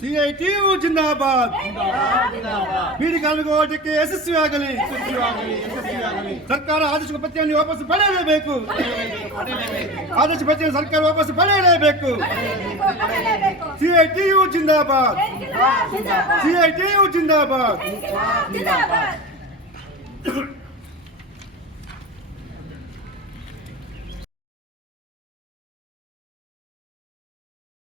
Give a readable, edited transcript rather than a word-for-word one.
CITU ಜಿಂದಾಬಾದ್. ಬೀಡಿ ಕಾರ್ಮಿಕ ಹೋರಾಟಕ್ಕೆ ಯಶಸ್ವಿಯಾಗಲಿ. ಸರ್ಕಾರ ಆದೇಶ ಪತ್ರವನ್ನು ವಾಪಸ್ ಪಡೆಯಲೇಬೇಕು. ಆದೇಶ ಪತ್ರವನ್ನು ಸರ್ಕಾರ ವಾಪಸ್ ಪಡೆಯಲೇಬೇಕು. ಸಿಐಟಿಯು ಜಿಂದಾಬಾದ್. ಸಿಐಟಿಯು ಜಿಂದಾಬಾದ್.